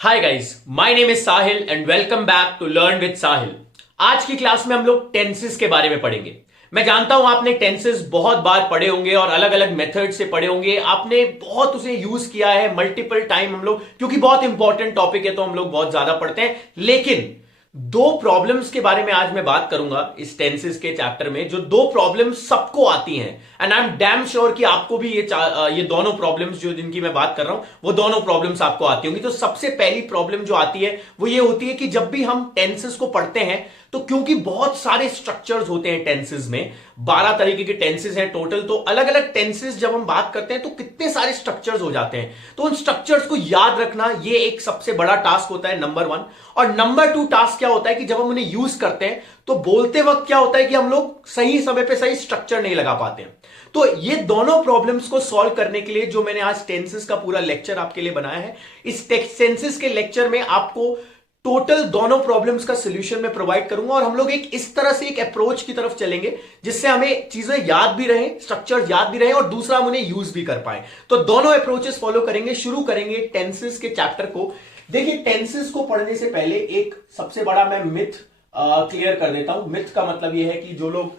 Hi guys, my name is Sahil and welcome back to learn with Sahil. आज की class में हम लोग टेंसेस के बारे में पढ़ेंगे। मैं जानता हूं आपने टेंसेस बहुत बार पढ़े होंगे और अलग अलग मेथड से पढ़े होंगे। आपने बहुत उसे यूज किया है मल्टीपल टाइम। हम लोग क्योंकि बहुत इंपॉर्टेंट टॉपिक है तो हम लोग बहुत ज्यादा पढ़ते हैं। लेकिन दो प्रॉब्लम्स के बारे में आज मैं बात करूंगा इस टेंसेस के चैप्टर में, जो दो प्रॉब्लम्स सबको आती हैं and I am damn sure कि आपको भी ये दोनों प्रॉब्लम्स जो जिनकी मैं बात कर रहा हूं वो दोनों प्रॉब्लम्स आपको आती होंगी। तो सबसे पहली प्रॉब्लम जो आती है वो ये होती है कि जब भी हम टेंसेस को पढ़ते हैं तो क्योंकि बहुत सारे स्ट्रक्चर्स होते हैं टेंसेस में, 12 तरीके के टेंसेस हैं टोटल, तो अलग अलग टेंसेस जब हम बात करते हैं तो कितने सारे स्ट्रक्चर्स हो जाते हैं। तो उन स्ट्रक्चर्स को याद रखना ये एक सबसे बड़ा टास्क होता है, नंबर 1। और नंबर 2 टास्क क्या होता है कि जब हम उन्हें यूज करते हैं तो बोलते वक्त क्या होता है कि हम लोग सही समय पे सही स्ट्रक्चर नहीं लगा पाते हैं। तो ये दोनों प्रॉब्लम्स को सॉल्व करने के लिए जो मैंने आज टेंसेस का पूरा लेक्चर आपके लिए बनाया है, इस टेंसेस के लेक्चर में आपको टोटल दोनों प्रॉब्लम्स का सॉल्यूशन मैं प्रोवाइड करूंगा। और हम लोग एक इस तरह से एक अप्रोच की तरफ चलेंगे जिससे हमें चीजें याद भी रहें, स्ट्रक्चर याद भी रहे और दूसरा हम उन्हें यूज भी कर पाए। तो दोनों अप्रोचेस फॉलो करेंगे। शुरू करेंगे टेंसेस के चैप्टर को। देखिए, टेंसेस को पढ़ने से पहले एक सबसे बड़ा मैं मिथ क्लियर कर देता हूं। मिथ का मतलब यह है कि जो लोग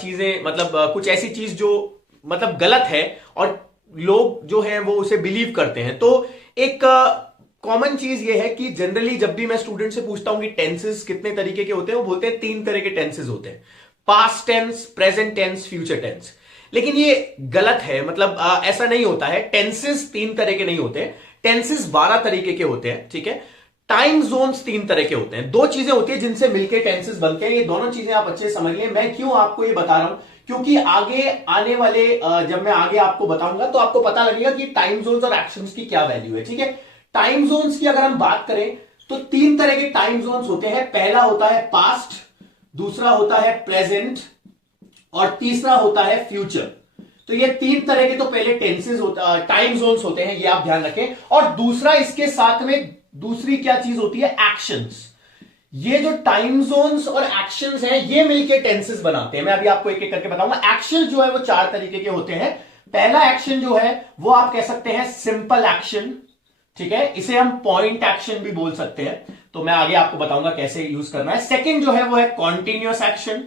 चीजें कुछ ऐसी चीज जो गलत है और लोग जो है वो उसे बिलीव करते हैं। तो एक कॉमन चीज ये है कि जनरली जब भी मैं स्टूडेंट से पूछता हूं कि टेंसेस कितने तरीके के होते हैं, वो बोलते हैं 3 तरह के टेंसेस होते हैं, past tense, present tense, future tense. लेकिन ये गलत है। ऐसा नहीं होता है। टेंसेस 3 तरह के नहीं होते हैं, टेंसेस 12 तरीके के होते हैं। ठीक है। टाइम जोन्स 3 तरह के होते हैं। 2 चीजें होती है जिनसे मिलकर टेंसेस बनते हैं। ये दोनों चीजें आप अच्छे समझ लें। मैं क्यों आपको ये बता रहा हूं, क्योंकि आगे आने वाले जब मैं आगे आपको बताऊंगा तो आपको पता लगेगा कि टाइम जोन्स और एक्शंस की क्या वैल्यू है। ठीक है। टाइम जोन्स की अगर हम बात करें तो 3 तरह के टाइम जोन्स होते हैं। पहला होता है पास्ट, दूसरा होता है प्रेजेंट और तीसरा होता है फ्यूचर। तो ये 3 तरह के तो पहले टेंसेस टाइम जोन्स होते हैं, ये आप ध्यान रखें। और दूसरा इसके साथ में दूसरी क्या चीज होती है, एक्शंस। ये जो टाइम जोन्स और एक्शंस हैं ये मिलके टेंसेस बनाते हैं। मैं अभी आपको एक एक करके बताऊंगा। एक्शन जो है वो 4 तरीके के होते हैं। पहला एक्शन जो है वो आप कह सकते हैं सिंपल एक्शन। ठीक है। इसे हम पॉइंट एक्शन भी बोल सकते हैं। तो मैं आगे आपको बताऊंगा कैसे यूज करना है। सेकंड जो है वो है कॉन्टिन्यूअस एक्शन।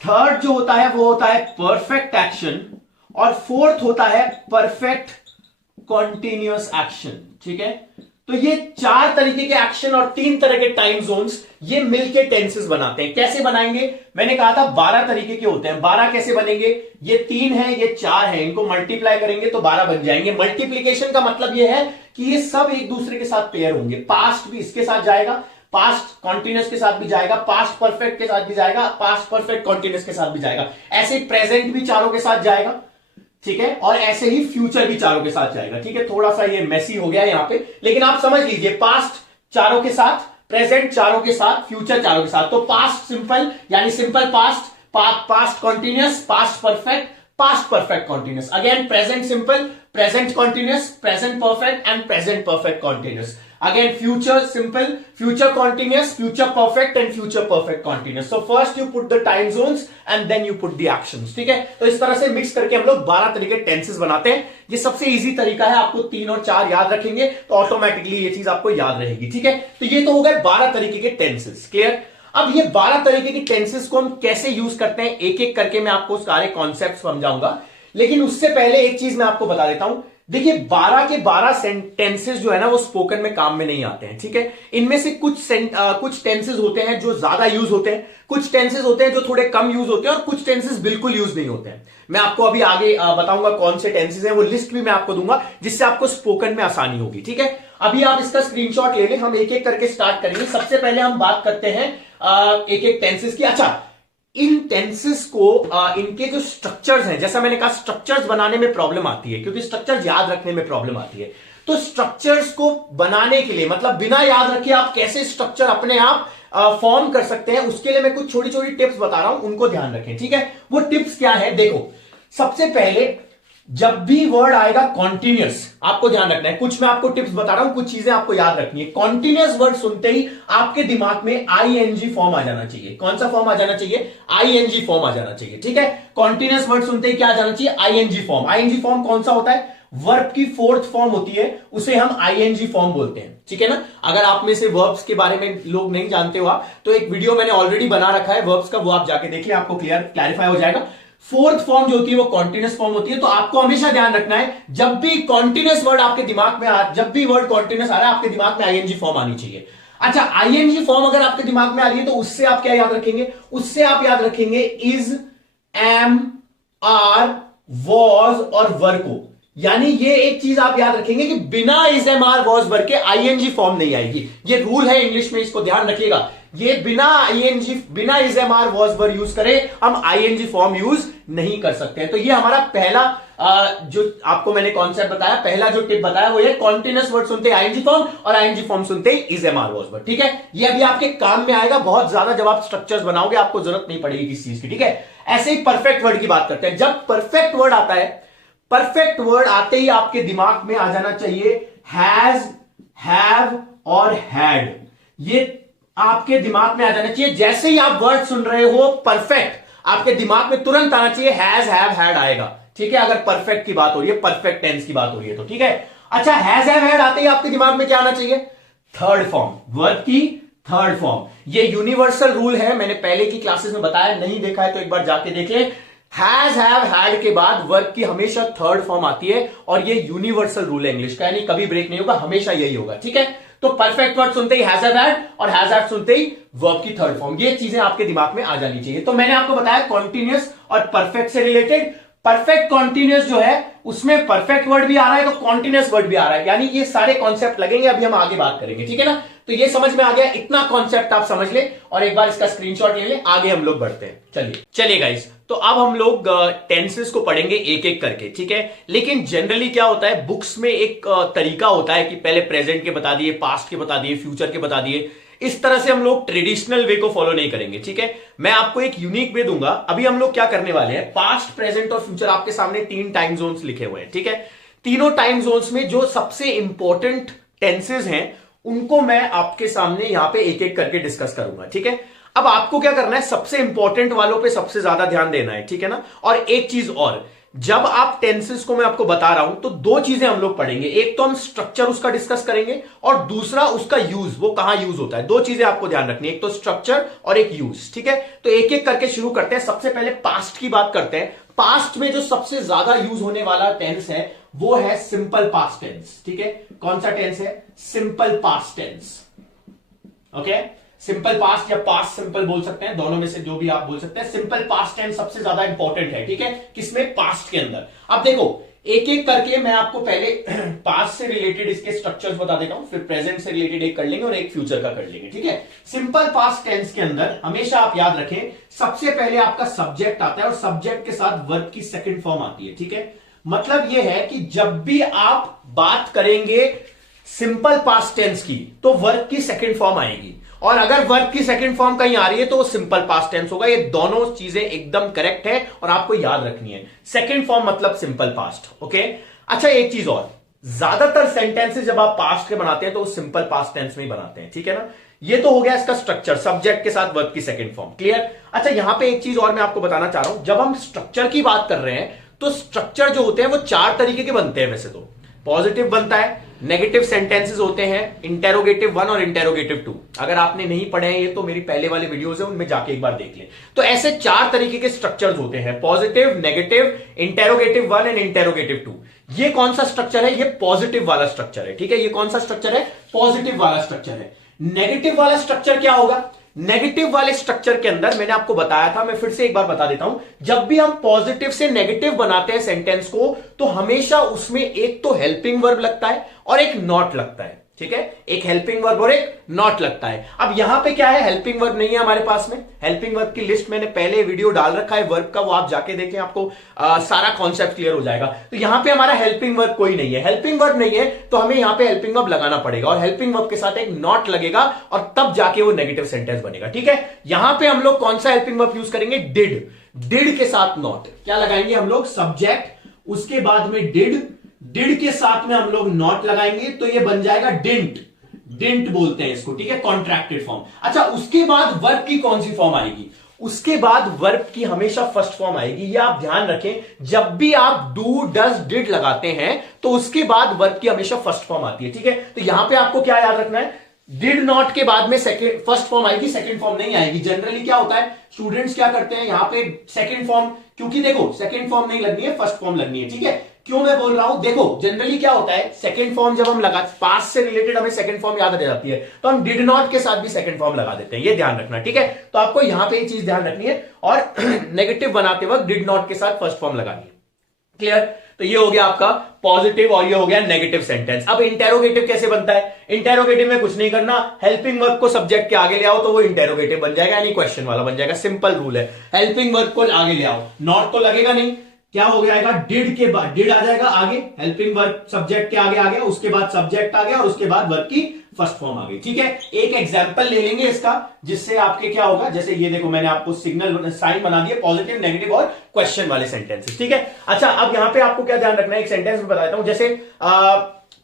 थर्ड जो होता है वो होता है परफेक्ट एक्शन। और फोर्थ होता है परफेक्ट कॉन्टिन्यूअस एक्शन। ठीक है। तो ये 4 तरीके के एक्शन और 3 तरह के टाइम जोन्स ये मिलके टेंसेस बनाते हैं। कैसे बनाएंगे? मैंने कहा था 12 तरीके के होते हैं। 12 कैसे बनेंगे? ये 3 है, ये 4 है, इनको मल्टीप्लाई करेंगे तो 12 बन जाएंगे। मल्टीप्लीकेशन का मतलब ये है कि ये सब एक दूसरे के साथ पेयर होंगे। पास्ट भी इसके साथ जाएगा, पास्ट कॉन्टिन्यूअस के साथ भी जाएगा, पास्ट परफेक्ट के साथ भी जाएगा, पास्ट परफेक्ट कॉन्टिन्यूअस के साथ भी जाएगा। ऐसे प्रेजेंट भी चारों के साथ जाएगा। ठीक है। और ऐसे ही फ्यूचर भी चारों के साथ जाएगा। ठीक है। थोड़ा सा ये मेसी हो गया यहां पे, लेकिन आप समझ लीजिए, पास्ट चारों के साथ, प्रेजेंट चारों के साथ, फ्यूचर चारों के साथ। तो पास्ट सिंपल यानी simple past, past continuous, past perfect, past perfect continuous. Again present simple, present continuous, present perfect and present perfect continuous. Again, future simple, future continuous, future perfect and future perfect continuous. So first you put the time zones and then you put the actions. ठीक है। तो इस तरह से mix करके हम लोग 12 तरीके टेंसेस बनाते हैं। ये सबसे इजी तरीका है। आपको 3 और 4 याद रखेंगे तो ऑटोमेटिकली ये चीज आपको याद रहेगी। ठीक है। तो ये तो हो गए 12 तरीके के टेंसेस। क्लियर? अब ये 12 तरीके के टेंसेस को हम कैसे यूज करते हैं एक एक करके मैं आपको सारे कॉन्सेप्ट समझाऊंगा। लेकिन उससे पहले एक चीज मैं आपको बता देता हूं। देखिए, 12 के 12 सेंटेंसेस जो है ना वो स्पोकन में काम में नहीं आते हैं। ठीक है। इनमें से कुछ टेंसेस होते हैं जो ज्यादा यूज होते हैं, कुछ टेंसेस होते हैं जो थोड़े कम यूज होते हैं और कुछ टेंसेस बिल्कुल यूज नहीं होते हैं। मैं आपको अभी आगे बताऊंगा कौन से टेंसेस हैं, वो लिस्ट भी मैं आपको दूंगा जिससे आपको स्पोकन में आसानी होगी। ठीक है। अभी आप इसका स्क्रीनशॉट ले लें, हम एक एक करके स्टार्ट करेंगे। सबसे पहले हम बात करते हैं एक एक टेंसेस की। अच्छा, इन टेंसेस को इनके जो स्ट्रक्चर्स हैं, जैसा मैंने कहा स्ट्रक्चर्स बनाने में प्रॉब्लम आती है क्योंकि स्ट्रक्चर्स याद रखने में प्रॉब्लम आती है। तो स्ट्रक्चर्स को बनाने के लिए बिना याद रखे आप कैसे स्ट्रक्चर अपने आप फॉर्म कर सकते हैं, उसके लिए मैं कुछ छोटी छोटी टिप्स बता रहा हूं, उनको ध्यान रखें। ठीक है। वो टिप्स क्या है? देखो, सबसे पहले जब भी वर्ड आएगा कॉन्टिन्यूअस, आपको ध्यान रखना है। कुछ मैं आपको टिप्स बता रहा हूं, कुछ चीजें आपको याद रखनी है। कॉन्टिन्यूअस वर्ड सुनते ही आपके दिमाग में आईएनजी फॉर्म आ जाना चाहिए। कौन सा फॉर्म आ जाना चाहिए? आईएनजी फॉर्म आ जाना चाहिए। ठीक है। कॉन्टिन्यूअस वर्ड सुनते ही क्या आ जाना चाहिए? ING form. आईएनजी फॉर्म कौन सा होता है? वर्ब की फोर्थ फॉर्म होती है, उसे हम आईएनजी फॉर्म बोलते हैं, ठीक है ना। अगर आप में से वर्ब्स के बारे में लोग नहीं जानते हो तो एक वीडियो मैंने ऑलरेडी बना रखा है वर्ब्स का, वो आप जाके देखिए, आपको क्लैरिफाई हो जाएगा। फोर्थ फॉर्म जो होती है वो कॉन्टिन्यूस फॉर्म होती है। तो आपको हमेशा ध्यान रखना है, जब भी कॉन्टिन्यूस वर्ड आपके दिमाग में जब भी वर्ड कॉन्टिन्यूस आ रहा है, आपके दिमाग में आईएनजी फॉर्म आनी चाहिए। अच्छा, आईएनजी फॉर्म अगर आपके दिमाग में आ रही है तो उससे आप क्या याद रखेंगे? उससे आप याद रखेंगे इज, एम, आर, वॉज और वर को। यानी ये एक चीज आप याद रखेंगे कि बिना इज, एम, आर, वॉज, वर के आईएनजी फॉर्म नहीं आएगी। ये रूल है इंग्लिश में, इसको ध्यान रखिएगा। ये बिना आईएनजी, बिना is, am, are, was, were use करे हम आईएनजी फॉर्म यूज नहीं कर सकते हैं। तो ये हमारा पहला जो आपको मैंने कॉन्सेप्ट बताया, पहला जो टिप बताया वो ये, कॉन्टिन्यूस वर्ड सुनते ही आईएनजी फॉर्म और आईएनजी फॉर्म सुनते ही is, am, are, was, were. ठीक है, ये अभी आपके काम में आएगा बहुत ज्यादा। जब आप स्ट्रक्चर्स बनाओगे आपको जरूरत नहीं पड़ेगी किसी चीज की, ठीक है। ऐसे ही परफेक्ट वर्ड की बात करते हैं। जब परफेक्ट वर्ड आता है, परफेक्ट वर्ड आते ही आपके दिमाग में आ जाना चाहिए हैज, हैव और हैड। ये आपके दिमाग में आ जाना चाहिए। जैसे ही आप वर्ड सुन रहे हो परफेक्ट, आपके दिमाग में तुरंत आना चाहिए हैज, हैव, हैड आएगा, ठीक है। अगर परफेक्ट की बात हो रही है, परफेक्ट टेंस की बात हो रही है तो, ठीक है। अच्छा, हैज, हैव, हैड आते ही आपके दिमाग में क्या आना चाहिए? थर्ड फॉर्म, वर्ब की थर्ड फॉर्म। ये यूनिवर्सल रूल है, मैंने पहले की क्लासेस में बताया, नहीं देखा है तो एक बार जाके देख ले। हैज, हैव, हैड के बाद वर्ब की हमेशा थर्ड फॉर्म आती है और ये यूनिवर्सल रूल है इंग्लिश का, यानी कभी ब्रेक नहीं होगा, हमेशा यही होगा, ठीक है। तो परफेक्ट वर्ड सुनते ही हैज, हैव, हैड और हैज, हैव सुनते ही वर्ब की थर्ड फॉर्म। ये चीजें आपके दिमाग में आ जानी चाहिए। तो मैंने आपको बताया कॉन्टिन्यूस और परफेक्ट से रिलेटेड। परफेक्ट कॉन्टिन्यूस जो है उसमें परफेक्ट वर्ड भी आ रहा है तो कॉन्टिन्यूस वर्ड भी आ रहा है, यानी ये सारे कॉन्सेप्ट लगेंगे, अभी हम आगे बात करेंगे, ठीक है ना। तो ये समझ में आ गया, इतना कॉन्सेप्ट आप समझ ले और एक बार इसका स्क्रीनशॉट ले ले, आगे हम लोग बढ़ते हैं। चलिए गाइस, तो अब हम लोग टेंसेस को पढ़ेंगे एक एक करके, ठीक है। लेकिन जनरली क्या होता है, बुक्स में एक तरीका होता है कि पहले प्रेजेंट के बता दिए, पास्ट के बता दिए, फ्यूचर के बता दिए। इस तरह से हम लोग ट्रेडिशनल वे को फॉलो नहीं करेंगे, ठीक है। मैं आपको एक यूनिक वे दूंगा। अभी हम लोग क्या करने वाले हैं, पास्ट, प्रेजेंट और फ्यूचर आपके सामने 3 टाइम जोन्स लिखे हुए हैं, ठीक है। तीनों टाइम जोन्स में जो सबसे इंपॉर्टेंट टेंसेस हैं उनको मैं आपके सामने यहां पे एक एक करके डिस्कस करूंगा, ठीक है। अब आपको क्या करना है, सबसे इंपॉर्टेंट वालों पे सबसे ज्यादा ध्यान देना है, ठीक है ना। और एक चीज और, जब आप टेंसेस को मैं आपको बता रहा हूं तो 2 चीजें हम लोग पढ़ेंगे। एक तो हम स्ट्रक्चर उसका डिस्कस करेंगे और दूसरा उसका यूज, वो कहां यूज होता है। 2 चीजें आपको ध्यान रखनी है, एक तो स्ट्रक्चर और एक यूज, ठीक है। तो एक एक करके शुरू करते हैं। सबसे पहले पास्ट की बात करते हैं। पास्ट में जो सबसे ज्यादा यूज होने वाला टेंस है वो है सिंपल पास्ट टेंस, ठीक है। कौन सा टेंस है? Simple past tense, okay. Simple past या पास्ट सिंपल बोल सकते हैं, दोनों में से जो भी आप बोल सकते हैं। सिंपल पास्ट टेंस सबसे ज्यादा इंपॉर्टेंट है, ठीक है। किसमें? पास्ट के अंदर। अब देखो एक एक करके मैं आपको पहले पास्ट से रिलेटेड इसके स्ट्रक्चर्स बता देता हूं, फिर प्रेजेंट से रिलेटेड एक कर लेंगे और एक फ्यूचर का कर लेंगे, ठीक है। सिंपल पास्ट टेंस के अंदर हमेशा आप याद रखें, सबसे पहले आपका सब्जेक्ट आता है और सब्जेक्ट के साथ वर्ब की सेकंड फॉर्म आती है, ठीक है। मतलब यह है कि जब भी आप बात करेंगे सिंपल पास्ट टेंस की तो वर्ब की सेकंड फॉर्म आएगी, और अगर वर्ब की सेकंड फॉर्म कहीं आ रही है तो वो सिंपल पास्ट टेंस होगा। ये दोनों चीजें एकदम करेक्ट है और आपको याद रखनी है। सेकंड फॉर्म मतलब सिंपल पास्ट, ओके। अच्छा, एक चीज और, ज्यादातर सेंटेंसेस जब आप पास्ट के बनाते हैं तो वो सिंपल पास्ट टेंस में ही बनाते हैं, ठीक है ना। ये तो हो गया इसका स्ट्रक्चर, सब्जेक्ट के साथ वर्ब की सेकंड फॉर्म, क्लियर। अच्छा, यहां पे एक चीज और मैं आपको बताना चाह रहा हूं, जब हम स्ट्रक्चर की बात कर रहे हैं तो स्ट्रक्चर जो होते हैं वो 4 तरीके के बनते हैं। वैसे तो पॉजिटिव बनता है, नेगेटिव सेंटेंसेस होते हैं, इंटेरोगेटिव 1 और इंटेरोगेटिव 2। अगर आपने नहीं पढ़े हैं ये तो मेरी पहले वाले वीडियोस है, उनमें जाके एक बार देख लें। तो ऐसे 4 तरीके के स्ट्रक्चर्स होते हैं, positive, negative, interrogative 1 and interrogative 2। ये कौन सा स्ट्रक्चर है? ये पॉजिटिव वाला स्ट्रक्चर है, ठीक है। ये कौन सा स्ट्रक्चर है? पॉजिटिव वाला स्ट्रक्चर है। नेगेटिव वाला स्ट्रक्चर क्या होगा? नेगेटिव वाले स्ट्रक्चर के अंदर मैंने आपको बताया था, मैं फिर से एक बार बता देता हूं, जब भी हम पॉजिटिव से नेगेटिव बनाते हैं सेंटेंस को तो हमेशा उसमें एक तो हेल्पिंग वर्ब लगता है और एक नॉट लगता है, ठीक है। एक हेल्पिंग वर्ब और एक नॉट लगता है। अब यहां पे क्या है, हेल्पिंग वर्ब नहीं है हमारे पास में। हेल्पिंग वर्ब की लिस्ट मैंने पहले वीडियो डाल रखा है वर्ब का, वो आप जाके देखें, आपको सारा कॉन्सेप्ट क्लियर हो जाएगा। तो यहां पे हमारा हेल्पिंग वर्ब कोई नहीं है। हेल्पिंग वर्ब नहीं है तो हमें यहां पे हेल्पिंग वर्ब लगाना पड़ेगा और हेल्पिंग वर्ब के साथ एक नॉट लगेगा और तब जाके वो नेगेटिव सेंटेंस बनेगा, ठीक है। यहां पे हम लोग कौन सा हेल्पिंग वर्ब यूज करेंगे? डिड। डिड के साथ नॉट क्या लगाएंगे हम लोग? सब्जेक्ट, उसके बाद में डिड, डिड के साथ में हम लोग नॉट लगाएंगे तो ये बन जाएगा डिंट। डिंट बोलते हैं इसको, ठीक है, कॉन्ट्रैक्टेड फॉर्म। अच्छा, उसके बाद वर्ब की कौन सी फॉर्म आएगी? उसके बाद वर्ब की हमेशा फर्स्ट फॉर्म आएगी। ये आप ध्यान रखें, जब भी आप डू डज डिड लगाते हैं तो उसके बाद वर्ब की हमेशा फर्स्ट फॉर्म आती है। ठीक है, तो यहां पे आपको क्या याद रखना है, डिड नॉट के बाद में सेकंड फर्स्ट फॉर्म आएगी, सेकंड फॉर्म नहीं आएगी। जनरली क्या होता है, स्टूडेंट्स क्या करते हैं यहां पे सेकंड फॉर्म, क्योंकि देखो सेकंड फॉर्म नहीं लगनी है, फर्स्ट फॉर्म लगनी है। ठीक है, क्यों मैं बोल रहा हूं, देखो जनरली क्या होता है, सेकंड फॉर्म जब हम लगा, पास्ट से रिलेटेड हमें सेकंड फॉर्म याद रह जाती है, तो हम डिड नॉट के साथ भी सेकंड फॉर्म लगा देते हैं। ये ध्यान रखना, ठीक है। तो आपको यहां पे ये चीज ध्यान रखनी है और नेगेटिव बनाते वक्त डिड नॉट के साथ फर्स्ट फॉर्म लगानी है। क्लियर? तो ये हो गया आपका पॉजिटिव और ये हो गया नेगेटिव सेंटेंस। अब इंटेरोगेटिव कैसे बनता है, इंटेरोगेटिव में कुछ नहीं करना, हेल्पिंग वर्ब को सब्जेक्ट के आगे ले आओ तो वो इंटेरोगेटिव बन जाएगा, यानी क्वेश्चन वाला बन जाएगा। सिंपल रूल है, हेल्पिंग वर्ब को आगे ले आओ, नॉट तो लगेगा नहीं, क्या हो जाएगा, डिड के बाद डिड आ जाएगा आगे, हेल्पिंग वर्ब सब्जेक्ट के आगे आ गया, उसके बाद सब्जेक्ट आ गया और उसके बाद वर्ब की फर्स्ट फॉर्म आ गई। ठीक है, एक एग्जांपल ले लेंगे इसका, जिससे आपके क्या होगा, जैसे ये देखो मैंने आपको सिग्नल साइन बना दिया, पॉजिटिव नेगेटिव और क्वेश्चन वाले सेंटेंसेस। ठीक है, अच्छा अब यहां पे आपको क्या ध्यान रखना है, एक सेंटेंस में बता देता हूं, जैसे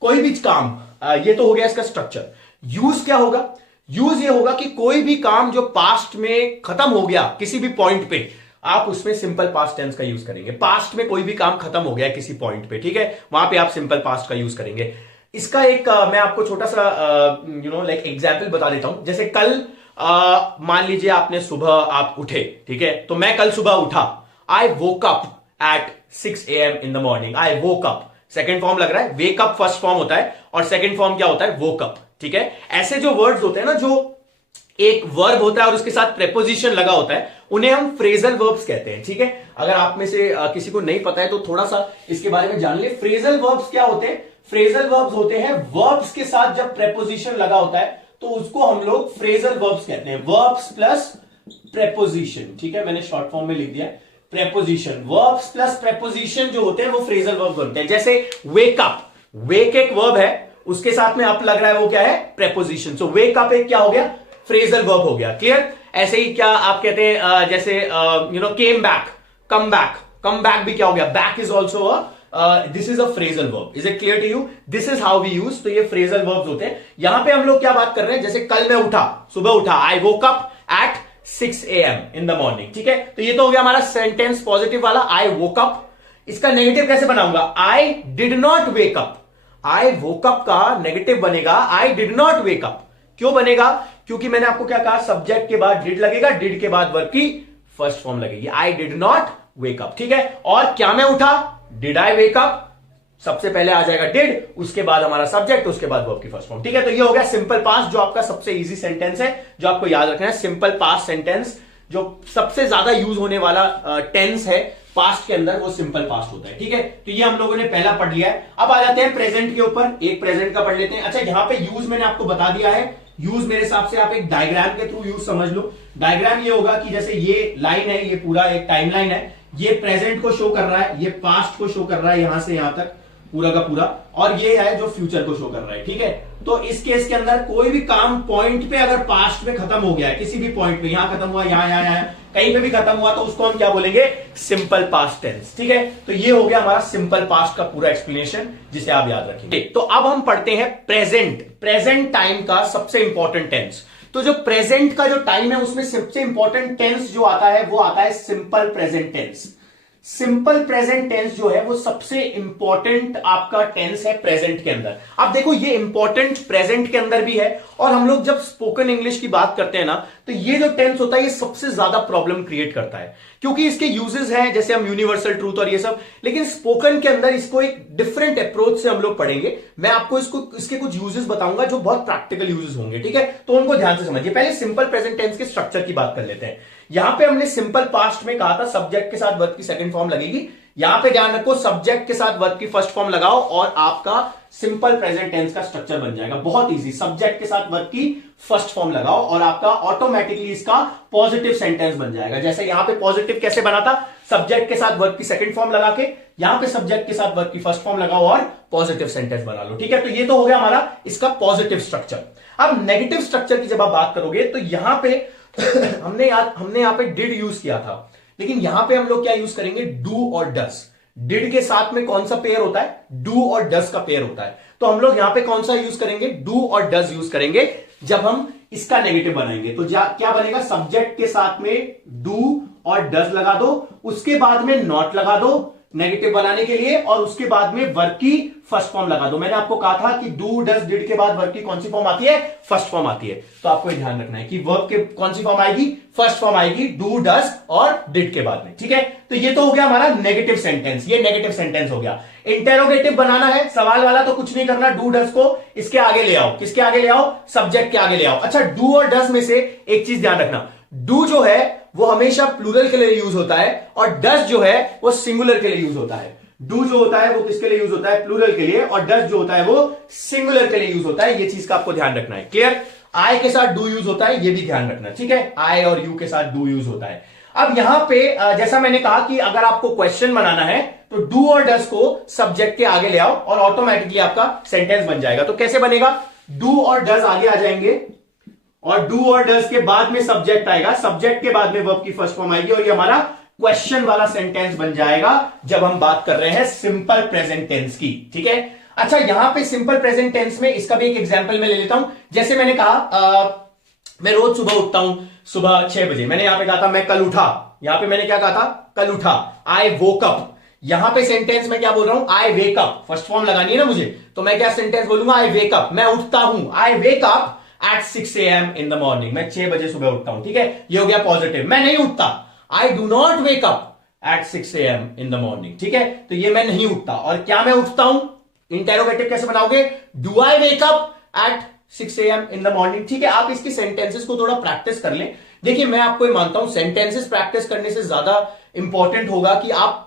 कोई भी काम, ये तो हो गया इसका स्ट्रक्चर। यूज क्या होगा, यूज ये होगा कि कोई भी काम जो पास्ट में खत्म हो गया किसी भी पॉइंट पे, आप उसमें सिंपल पास्ट टेंस का यूज करेंगे। पास्ट में कोई भी काम खत्म हो गया किसी पॉइंट पे, ठीक है, वहां पे आप सिंपल पास्ट का यूज करेंगे। इसका एक मैं आपको छोटा सा लाइक एग्जाम्पल बता देता हूं। जैसे कल मान लीजिए आपने सुबह आप उठे, ठीक है, तो मैं कल सुबह उठा, I woke up at 6 AM in the morning. I woke up, second form लग रहा है, वेक अप फर्स्ट फॉर्म होता है और सेकेंड फॉर्म क्या होता है, वोक अप। ठीक है, ऐसे जो वर्ड्स होते हैं ना, जो एक वर्ब होता है और उसके साथ प्रेपोजिशन लगा होता है, उन्हें हम फ्रेजल वर्ब्स कहते हैं। ठीक है, अगर आप में से किसी को नहीं पता है तो थोड़ा सा इसके बारे में जान ले। फ्रेजल वर्ब्स क्या होते हैं, फ्रेजल वर्ब्स होते हैं वर्ब्स के साथ जब प्रेपोजिशन लगा होता है तो उसको हम लोग फ्रेजल वर्ब्स कहते हैं, वर्ब्स प्लस प्रेपोजिशन। ठीक है, मैंने शॉर्ट फॉर्म में लिख दिया प्रेपोजिशन, वर्ब्स प्लस प्रेपोजिशन जो होते हैं वो फ्रेजल वर्ब्स बनते हैं। जैसे वेक अप, वेक एक वर्ब है, उसके साथ में अप लग रहा है, वो क्या है, प्रेपोजिशन। सो वेक अप एक क्या हो गया, फ्रेजल वर्ब हो गया। क्लियर? ऐसे ही क्या आप कहते हैं, जैसे came back, come back, come back भी क्या हो गया, back is also this is a phrasal verb. Is it clear to you? This is how we use. तो ये फ्रेजल वर्ब्स होते हैं। यहां पे हम लोग क्या बात कर रहे हैं, जैसे कल मैं उठा, सुबह उठा, I woke up at 6 AM in the morning. ठीक है, तो ये तो हो गया हमारा सेंटेंस पॉजिटिव वाला, आई वोक अप। इसका नेगेटिव कैसे बनाऊंगा, I did not wake up. I woke up का नेगेटिव बनेगा I did not wake up. क्यों बनेगा, क्योंकि मैंने आपको क्या कहा, सब्जेक्ट के बाद डिड लगेगा, डिड के बाद वर्ब की फर्स्ट फॉर्म लगेगी, I did not wake up. ठीक है, और क्या मैं उठा, डिड आई वेक अप, सबसे पहले आ जाएगा डिड, उसके बाद हमारा सब्जेक्ट, उसके बाद वर्ब की फर्स्ट फॉर्म। ठीक है, तो ये हो गया सिंपल पास्ट, जो आपका सबसे इजी सेंटेंस है, जो आपको याद रखना है। सिंपल पास्ट सेंटेंस जो सबसे ज्यादा यूज होने वाला टेंस है पास्ट के अंदर, वो सिंपल पास्ट होता है। ठीक है, तो ये हम लोगों ने पहला पढ़ लिया है। अब आ जाते हैं प्रेजेंट के ऊपर, एक प्रेजेंट का पढ़ लेते हैं। अच्छा, यहां पे यूज मैंने आपको बता दिया है, यूज मेरे हिसाब से आप एक डायग्राम के थ्रू यूज समझ लो। डायग्राम ये होगा कि जैसे ये लाइन है, ये पूरा एक टाइमलाइन है, ये प्रेजेंट को शो कर रहा है, ये पास्ट को शो कर रहा है, यहां से यहां तक पूरा का पूरा, और ये है जो फ्यूचर को शो कर रहा है। ठीक है, तो इस केस के अंदर कोई भी काम पॉइंट पे अगर पास्ट में खत्म हो गया है, किसी भी पॉइंट पे, यहां खत्म हुआ, यहां कहीं पे भी खत्म हुआ, तो उसको हम क्या बोलेंगे, सिंपल पास्ट टेंस। ठीक है, तो ये हो गया हमारा सिंपल पास्ट का पूरा एक्सप्लेनेशन, जिसे आप याद रखेंगे। तो अब हम पढ़ते हैं प्रेजेंट, प्रेजेंट टाइम का सबसे इंपॉर्टेंट टेंस। तो जो प्रेजेंट का जो टाइम है, उसमें सबसे इंपॉर्टेंट टेंस जो आता है वो आता है simple present tense. Simple present tense जो है वो सबसे इंपॉर्टेंट आपका टेंस है प्रेजेंट के अंदर। अब देखो, ये इंपॉर्टेंट प्रेजेंट के अंदर भी है, और हम लोग जब स्पोकन इंग्लिश की बात करते हैं ना, तो ये जो टेंस होता है ये सबसे ज्यादा प्रॉब्लम क्रिएट करता है, क्योंकि इसके यूजेस हैं, जैसे हम यूनिवर्सल ट्रूथ और ये सब, लेकिन स्पोकन के अंदर इसको एक डिफरेंट अप्रोच से हम लोग पढ़ेंगे। मैं आपको इसके कुछ यूजेस बताऊंगा जो बहुत प्रैक्टिकल यूजेस होंगे। ठीक है, तो उनको ध्यान से समझिए। पहले सिंपल प्रेजेंट टेंस के स्ट्रक्चर की बात कर लेते हैं। यहां पे हमने सिंपल पास्ट में कहा था सब्जेक्ट के साथ वर्ब की सेकंड फॉर्म लगेगी। यहां पे ध्यान रखो, सब्जेक्ट के साथ वर्ब की फर्स्ट फॉर्म लगाओ और आपका सिंपल प्रेजेंट टेंस का स्ट्रक्चर बन जाएगा। बहुत इजी, सब्जेक्ट के साथ वर्ब की फर्स्ट फॉर्म लगाओ और आपका ऑटोमेटिकली इसका पॉजिटिव सेंटेंस बन जाएगा। जैसे यहां पे पॉजिटिव कैसे बना था, सब्जेक्ट के साथ वर्ब की सेकंड फॉर्म लगा के, यहां पे सब्जेक्ट के साथ वर्ब की फर्स्ट फॉर्म लगाओ और पॉजिटिव सेंटेंस बना लो। ठीक है, तो ये तो हो गया हमारा इसका पॉजिटिव स्ट्रक्चर। अब नेगेटिव स्ट्रक्चर की जब आप बात करोगे, तो यहां पे हमने यहां पे डिड यूज किया था, लेकिन यहां पे हम लोग क्या यूज करेंगे, डू और डस। डिड के साथ में कौन सा पेयर होता है, डू और डस का पेयर होता है। तो हम लोग यहां पे कौन सा यूज करेंगे, डू और डस यूज करेंगे जब हम इसका नेगेटिव बनाएंगे तो क्या बनेगा, सब्जेक्ट के साथ में डू और डज लगा दो, उसके बाद में नॉट लगा दो नेगेटिव बनाने के लिए, और उसके बाद में वर्ब की फर्स्ट फॉर्म लगा दो। मैंने आपको कहा था कि डू डज डिड के बाद वर्ब की कौन सी फॉर्म आती है, फर्स्ट फॉर्म आती है। तो आपको ये ध्यान रखना है कि वर्ब के कौन सी फॉर्म आएगी, फर्स्ट फॉर्म आएगी डू डज और डिड के बाद में। ठीक है, तो ये तो हो गया हमारा नेगेटिव सेंटेंस, ये नेगेटिव सेंटेंस हो गया। इंटेरोगेटिव बनाना है, सवाल वाला, तो कुछ नहीं करना, डू डज को इसके आगे ले आओ, किसके आगे ले आओ, सब्जेक्ट के आगे ले आओ। अच्छा, डू और डज में से एक चीज ध्यान रखना, डू जो है वो हमेशा प्लूरल के लिए यूज होता है और डज जो है वो सिंगुलर के लिए यूज होता है। डू जो होता है वो किसके लिए यूज होता है, प्लूरल के लिए, और डज जो होता है वो सिंगुलर के लिए यूज होता है। ये चीज का आपको ध्यान रखना है। क्लियर, आई के साथ डू यूज होता है, ये भी ध्यान रखना। ठीक है, आई और यू के साथ डू यूज होता है। अब यहां पे जैसा मैंने कहा कि अगर आपको क्वेश्चन बनाना है तो डू और डज को सब्जेक्ट के आगे ले आओ और ऑटोमेटिकली आपका सेंटेंस बन जाएगा। तो कैसे बनेगा, डू और डज आगे आ जाएंगे और डू और डज के बाद में सब्जेक्ट आएगा, सब्जेक्ट के बाद में वर्ब की फर्स्ट फॉर्म आएगी और ये हमारा क्वेश्चन वाला सेंटेंस बन जाएगा जब हम बात कर रहे हैं सिंपल प्रेजेंट टेंस की। ठीक है, अच्छा यहां पे सिंपल प्रेजेंट टेंस में इसका भी एक एग्जांपल मैं ले लेता हूं। जैसे मैंने कहा मैं रोज सुबह उठता हूं, सुबह 6 बजे। मैंने यहां पे कहा था मैं कल उठा, यहां पे मैंने क्या कहा था, कल उठा, आई वोक अप। यहां पे सेंटेंस में क्या बोल रहा हूं, आई वेक अप, फर्स्ट फॉर्म लगानी है ना मुझे, तो मैं क्या सेंटेंस बोलूंगा, आई वेक अप, मैं उठता हूं, आई wake up at 6 AM in the morning, मैं 6 बजे सुबह उठता हूं। ठीक है, ये हो गया पॉजिटिव। मैं नहीं उठता, I do not wake up at 6 AM in the morning। ठीक है, तो ये मैं नहीं उठता। और क्या मैं उठता हूं, इंटेरोगेटिव कैसे बनाओगे, do I wake up at 6 AM in the morning। ठीक है, आप इसकी सेंटेंसेस को थोड़ा प्रैक्टिस कर लें। देखिए मैं आपको ये मानता हूं सेंटेंसेस प्रैक्टिस करने से ज्यादा इंपॉर्टेंट होगा कि आप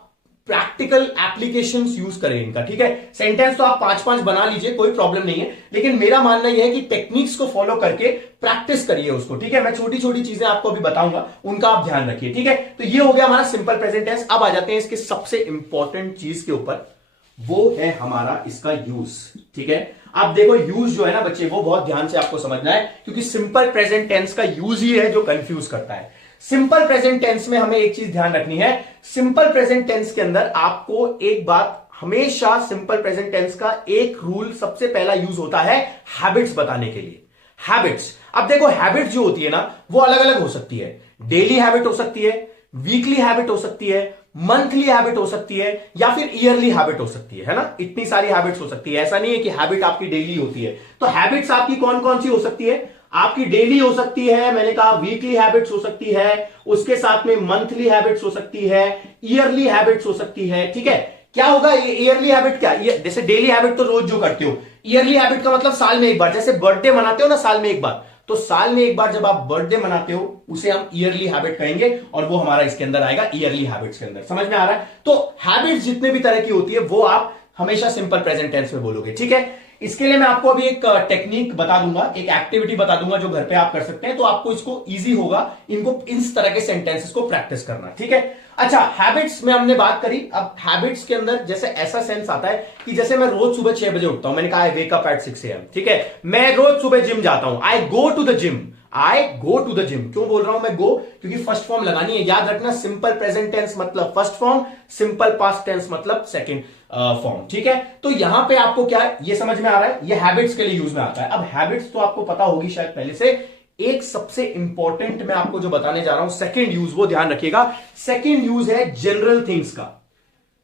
प्रैक्टिकल एप्लीकेशंस यूज करें इनका। ठीक है, सेंटेंस तो आप 5-5 बना लीजिए, कोई प्रॉब्लम नहीं है, लेकिन मेरा मानना यह है कि टेक्निक्स को फॉलो करके प्रैक्टिस करिए उसको। ठीक है, मैं छोटी छोटी चीजें आपको अभी बताऊंगा, उनका आप ध्यान रखिए। ठीक है, तो ये हो गया हमारा सिंपल प्रेजेंट टेंस। अब आ जाते हैं इसके सबसे इंपॉर्टेंट चीज के ऊपर, वो है हमारा इसका यूज। ठीक है, आप देखो यूज जो है ना बच्चे, वो बहुत ध्यान से आपको समझना है, क्योंकि सिंपल प्रेजेंट टेंस का यूज ही है जो कंफ्यूज करता है। सिंपल प्रेजेंट टेंस में हमें एक चीज ध्यान रखनी है, सिंपल प्रेजेंट टेंस के अंदर आपको एक बात हमेशा, सिंपल प्रेजेंट टेंस का एक रूल सबसे पहला यूज होता है हैबिट्स बताने के लिए। हैबिट्स, अब देखो हैबिट जो होती है ना वो अलग अलग हो सकती है, डेली हैबिट हो सकती है, वीकली हैबिट हो सकती है, मंथली हैबिट हो सकती है, या फिर ईयरली हैबिट हो सकती है ना। इतनी सारी हैबिट्स हो सकती है, ऐसा नहीं है कि हैबिट आपकी डेली होती है। तो हैबिट्स आपकी कौन कौन सी हो सकती है, आपकी डेली हो सकती है, मैंने कहा वीकली हैबिट्स हो सकती है, उसके साथ में मंथली हैबिट्स हो सकती है, ईयरली हैबिट्स हो सकती है। ठीक है, क्या होगा ईयरली हैबिट, क्या जैसे डेली हैबिट तो रोज जो करते हो, ईयरली हैबिट का मतलब साल में एक बार, जैसे बर्थडे मनाते हो ना साल में एक बार, तो साल में एक बार जब आप बर्थडे मनाते हो उसे हम ईयरली हैबिट कहेंगे और वो हमारा इसके अंदर आएगा ईयरली हैबिट्स के अंदर। समझ में आ रहा है, तो हैबिट्स जितने भी तरह की होती है वो आप हमेशा सिंपल प्रेजेंट टेंस में बोलोगे। ठीक है, इसके लिए मैं आपको अभी एक टेक्निक बता दूंगा, एक एक्टिविटी बता दूंगा जो घर पे आप कर सकते हैं, तो आपको इसको इजी होगा इनको इस तरह के सेंटेंसेस को प्रैक्टिस करना। ठीक है, अच्छा हैबिट्स में हमने बात करी। अब हैबिट्स के अंदर जैसे ऐसा सेंस आता है कि जैसे मैं रोज सुबह 6 बजे उठता हूं, मैंने कहा आई वेक अप एट 6 AM। ठीक है, मैं रोज सुबह जिम जाता हूं, I go to the gym, I go to the gym. क्यों बोल रहा हूं मैं गो, क्योंकि फर्स्ट फॉर्म लगानी है, याद रखना सिंपल प्रेजेंट टेंस मतलब first form, simple past tense मतलब सेकंड फॉर्म। ठीक है, तो यहां पे आपको क्या है ये समझ में आ रहा है, ये हैबिट्स के लिए यूज में आता है। अब हैबिट्स तो आपको पता होगी शायद पहले से, एक सबसे इंपॉर्टेंट मैं आपको जो बताने जा रहा हूं सेकंड यूज, वो ध्यान रखिएगा। सेकंड यूज है जनरल थिंग्स का।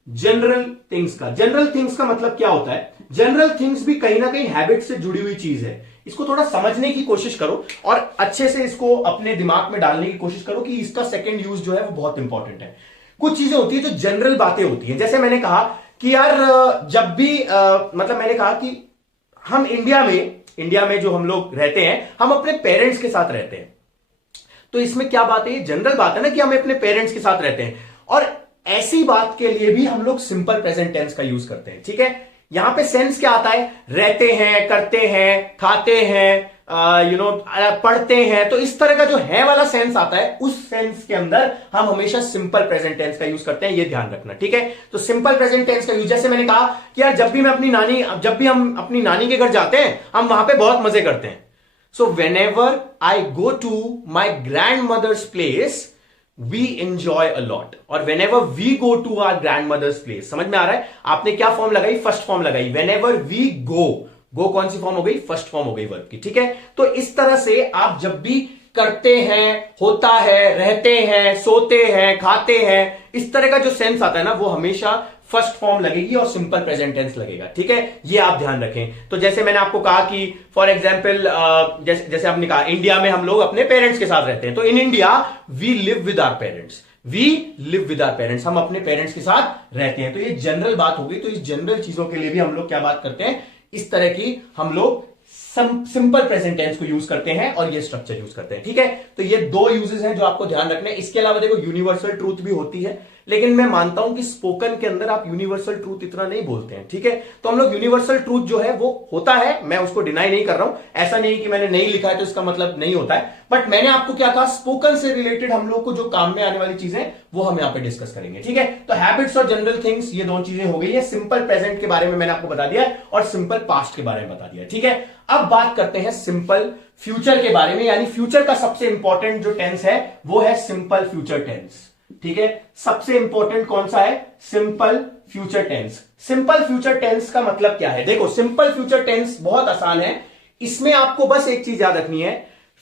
जनरल थिंग्स का, जनरल थिंग्स का मतलब क्या होता है, जनरल थिंग्स भी कहीं ना कहीं हैबिट से जुड़ी हुई चीज है। इसको थोड़ा समझने की कोशिश करो और अच्छे से इसको अपने दिमाग में डालने की कोशिश करो कि इसका सेकंड यूज जो है वो बहुत इंपॉर्टेंट है। कुछ चीजें होती है जो जनरल बातें होती हैं, जैसे मैंने कहा कि यार जब भी मतलब मैंने कहा कि हम इंडिया में जो हम लोग रहते हैं, हम अपने पेरेंट्स के साथ रहते हैं। तो इसमें क्या बात है, ये जनरल बात है ना कि हम अपने पेरेंट्स के साथ रहते हैं, और ऐसी बात के लिए भी हम लोग सिंपल प्रेजेंट टेंस का यूज करते हैं। ठीक है, यहां पे सेंस क्या आता है, रहते हैं, करते हैं, खाते हैं, पढ़ते हैं, तो इस तरह का जो है वाला सेंस आता है, उस सेंस के अंदर हम हमेशा सिंपल प्रेजेंट टेंस का यूज करते हैं, ये ध्यान रखना। ठीक है, तो सिंपल प्रेजेंट टेंस का यूज, जैसे मैंने कहा कि यार जब भी हम अपनी नानी के घर जाते हैं, हम वहां पे बहुत मजे करते हैं। So whenever I go to my grandmother's place we enjoy a lot, और whenever we go to our grandmother's place, समझ में आ रहा है, आपने क्या फॉर्म लगाई, फर्स्ट फॉर्म लगाई, whenever we go, go कौन सी फॉर्म हो गई? फर्स्ट फॉर्म हो गई वर्ब की, ठीक है। तो इस तरह से आप जब भी करते हैं, होता है, रहते हैं, सोते हैं, खाते हैं, इस तरह का जो सेंस आता है ना, वो हमेशा फर्स्ट फॉर्म लगेगी और सिंपल प्रेजेंट टेंस लगेगा, ठीक है। ये आप ध्यान रखें। तो जैसे मैंने आपको कहा कि फॉर एग्जांपल जैसे आपने कहा इंडिया में हम लोग अपने पेरेंट्स के साथ रहते हैं, तो in India we live with our parents, we live with our parents, हम अपने पेरेंट्स के साथ रहते हैं। तो ये जनरल बात हो गई। तो इस जनरल चीजों के लिए भी हम लोग क्या बात करते हैं? इस तरह की हम लोग सिंपल प्रेजेंट टेंस को यूज करते हैं और ये स्ट्रक्चर यूज करते हैं, ठीक है। तो ये दो यूजेस हैं जो आपको ध्यान रखने हैं। इसके अलावा देखो यूनिवर्सल ट्रूथ भी होती है, लेकिन मैं मानता हूं कि स्पोकन के अंदर आप यूनिवर्सल ट्रूथ इतना नहीं बोलते हैं, ठीक है। तो हम लोग यूनिवर्सल ट्रूथ जो है वो होता है, मैं उसको डिनाई नहीं कर रहा हूं। ऐसा नहीं कि मैंने नहीं लिखा है तो इसका मतलब नहीं होता है, बट मैंने आपको क्या कहा, स्पोकन से रिलेटेड हम लोग को जो काम में आने वाली चीजें वो हम यहां पे डिस्कस करेंगे, ठीक है। तो हैबिट्स और जनरल थिंग्स, ये दो चीजें हो गई है। सिंपल प्रेजेंट के बारे में मैंने आपको बता दिया और सिंपल पास्ट के बारे में बता दिया, ठीक है। अब बात करते हैं सिंपल फ्यूचर के बारे में, यानी फ्यूचर का सबसे इंपॉर्टेंट जो टेंस है वो है सिंपल फ्यूचर टेंस, ठीक है। सबसे इंपॉर्टेंट कौन सा है? Simple future tense. Simple future tense का मतलब क्या है? देखो, सिंपल फ्यूचर टेंस बहुत आसान है। इसमें आपको बस एक चीज याद रखनी है,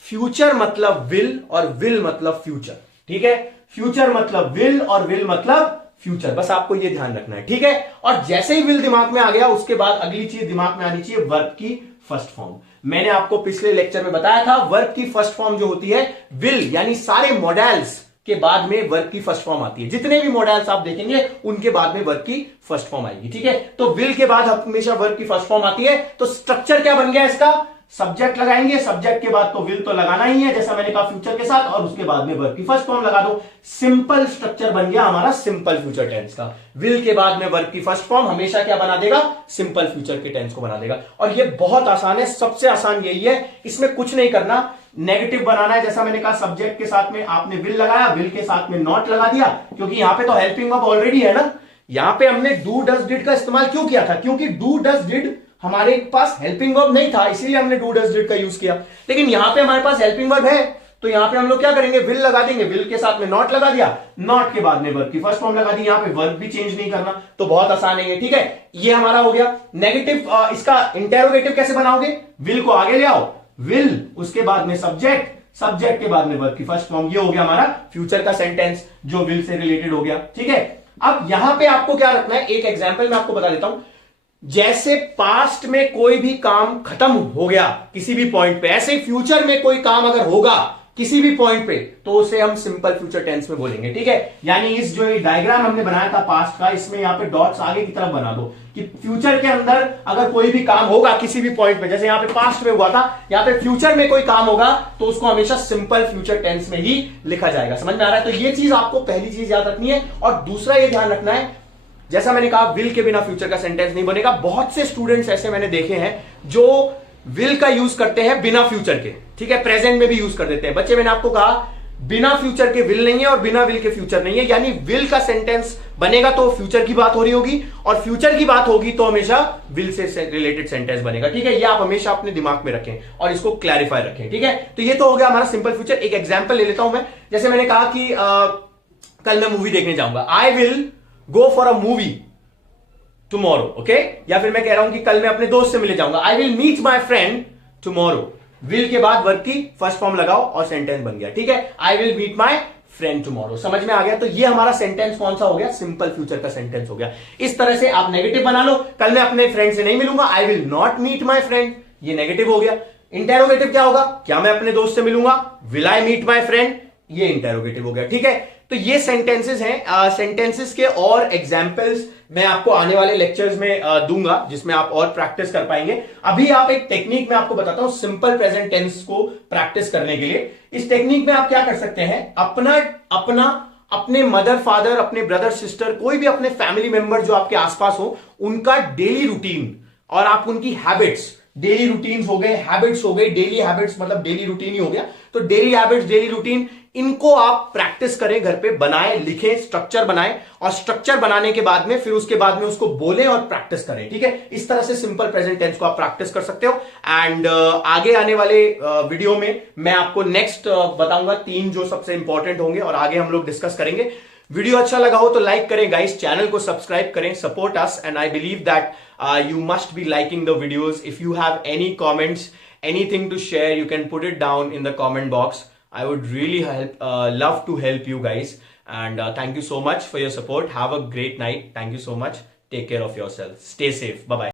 फ्यूचर मतलब विल और विल मतलब फ्यूचर, ठीक है। फ्यूचर मतलब विल और विल मतलब फ्यूचर, बस आपको यह ध्यान रखना है, ठीक है। और जैसे ही विल दिमाग में आ गया, उसके बाद अगली चीज दिमाग में आनी चाहिए, वर्ब की फर्स्ट फॉर्म। मैंने आपको पिछले लेक्चर में बताया था, वर्ब की फर्स्ट फॉर्म जो होती है विल, यानी सारे मॉडल्स के बाद में वर्ब की फर्स्ट फॉर्म आती है। जितने भी मॉडल्स आप देखेंगे उनके बाद में वर्ब की फर्स्ट फॉर्म आएगी, ठीक है। तो विल के बाद हमेशा वर्ब की फर्स्ट फॉर्म आती है। तो स्ट्रक्चर क्या बन गया इसका? सब्जेक्ट लगाएंगे, सब्जेक्ट के बाद तो विल तो लगाना ही है, जैसा मैंने कहा फ्यूचर के साथ, और उसके बाद में वर्ब की फर्स्ट फॉर्म लगा दो। सिंपल स्ट्रक्चर बन गया हमारा सिंपल फ्यूचर टेंस का। विल के बाद में वर्ब की फर्स्ट फॉर्म हमेशा क्या बना देगा? सिंपल फ्यूचर के टेंस को बना देगा। और ये बहुत आसान है, सबसे आसान यही है, इसमें कुछ नहीं करना। नेगेटिव बनाना है, जैसा मैंने कहा सब्जेक्ट के साथ में आपने विल लगाया, विल के साथ में नॉट लगा दिया, क्योंकि यहां पे तो हेल्पिंग वर्ब ऑलरेडी है ना। यहां पे हमने डू डज डिड का इस्तेमाल क्यों किया था? क्योंकि डू डज डिड हमारे पास हेल्पिंग वर्ब नहीं था, इसीलिए हमने डू डज डिड का यूज किया। लेकिन यहां पे हमारे पास हेल्पिंग वर्ब है, तो यहां पे हम लोग क्या करेंगे? विल लगा देंगे, विल के साथ में नॉट लगा दिया, नॉट के बाद में वर्ब की फर्स्ट फॉर्म लगा दी। यहां पे वर्ब भी चेंज नहीं करना, तो बहुत आसान है ये, ठीक है। ये हमारा हो गया नेगेटिव। इसका इंटेरोगेटिव कैसे बनाओगे? विल को आगे ले आओ, विल उसके बाद में सब्जेक्ट, सब्जेक्ट के बाद में वर्ब की फर्स्ट फॉर्म। ये हो गया हमारा फ्यूचर का सेंटेंस जो विल से रिलेटेड हो गया, ठीक है। अब यहां पे आपको क्या रखना है, एक एग्जांपल मैं आपको बता देता हूं। जैसे पास्ट में कोई भी काम खत्म हो गया किसी भी पॉइंट पे, ऐसे फ्यूचर में कोई काम अगर होगा किसी भी पॉइंट पे, तो उसे हम सिंपल फ्यूचर टेंस में बोलेंगे, ठीक है। यानी इस जो डायग्राम हमने बनाया था पास्ट का, इसमें यहां पे डॉट्स आगे की तरफ बना दो कि फ्यूचर के अंदर अगर कोई भी काम होगा किसी भी पॉइंट पे, जैसे यहां पे पास्ट में हुआ था, यहां पे फ्यूचर में कोई काम होगा तो उसको हमेशा सिंपल फ्यूचर टेंस में ही लिखा जाएगा। समझ में आ रहा है? तो ये चीज आपको पहली चीज याद रखनी है। और दूसरा ये ध्यान रखना है, जैसा मैंने कहा विल के बिना फ्यूचर का सेंटेंस नहीं बनेगा। बहुत से स्टूडेंट्स ऐसे मैंने देखे हैं जो विल का यूज करते हैं बिना फ्यूचर के, ठीक है, प्रेजेंट में भी यूज कर देते हैं। बच्चे, मैंने आपको कहा बिना फ्यूचर के विल नहीं है और बिना विल के फ्यूचर नहीं है, यानी विल का सेंटेंस बनेगा तो फ्यूचर की बात हो रही होगी, और फ्यूचर की बात होगी तो हमेशा विल से रिलेटेड सेंटेंस बनेगा, ठीक है। ये आप हमेशा अपने दिमाग में रखें और इसको क्लैरिफाई रखें, ठीक है। तो ये तो हो गया हमारा सिंपल फ्यूचर। एक एग्जाम्पल ले लेता हूं मैं। जैसे मैंने कहा कि कल मैं मूवी देखने जाऊंगा, I will go for a movie tomorrow, okay. या फिर मैं कह रहा हूं कि कल मैं अपने दोस्त से मिलने जाऊंगा, I will meet my friend tomorrow. Will के बाद वर्ब की फर्स्ट फॉर्म लगाओ और सेंटेंस बन गया, ठीक है। I will meet my friend tomorrow. समझ में आ गया? तो ये हमारा सेंटेंस कौन सा हो गया? सिंपल फ्यूचर का सेंटेंस हो गया। इस तरह से आप नेगेटिव बना लो, कल मैं अपने फ्रेंड से नहीं मिलूंगा, I will not meet my friend, ये नेगेटिव हो गया। इंटेरोगेटिव क्या होगा? क्या मैं अपने दोस्त से मिलूंगा? Will I meet my friend, ये इंटेरोगेटिव हो गया, ठीक है। तो ये सेंटेंसेस हैं। सेंटेंसेस के और एग्जांपल्स मैं आपको आने वाले लेक्चर्स में दूंगा, जिसमें आप और प्रैक्टिस कर पाएंगे। अभी आप एक टेक्निक में आपको बताता हूं सिंपल प्रेजेंट टेंस को प्रैक्टिस करने के लिए। इस टेक्निक में आप क्या कर सकते हैं, अपने मदर फादर, अपने ब्रदर सिस्टर, कोई भी अपने फैमिली मेंबर जो आपके आसपास हो, उनका डेली रूटीन और आप उनकी हैबिट्स, डेली रूटीन हो गए, हैबिट्स हो गए, डेली हैबिट्स मतलब डेली रूटीन ही हो गया, तो डेली हैबिट्स, डेली रूटीन, इनको आप प्रैक्टिस करें, घर पे बनाएं, लिखें, स्ट्रक्चर बनाएं, और स्ट्रक्चर बनाने के बाद में फिर उसके बाद में उसको बोलें और प्रैक्टिस करें, ठीक है। इस तरह से सिंपल प्रेजेंट टेंस को आप प्रैक्टिस कर सकते हो। एंड आगे आने वाले वीडियो में मैं आपको नेक्स्ट बताऊंगा 3 जो सबसे इंपॉर्टेंट होंगे और आगे हम लोग डिस्कस करेंगे। वीडियो अच्छा लगा हो तो लाइक करें गाइस, चैनल को सब्सक्राइब करें, support us, and I believe that you must be liking the videos. If you have any comments, anything to share, you can put it down in the comment box. I would really love to help you guys. And thank you so much for your support. Have a great night. Thank you so much. Take care of yourself. Stay safe. Bye bye.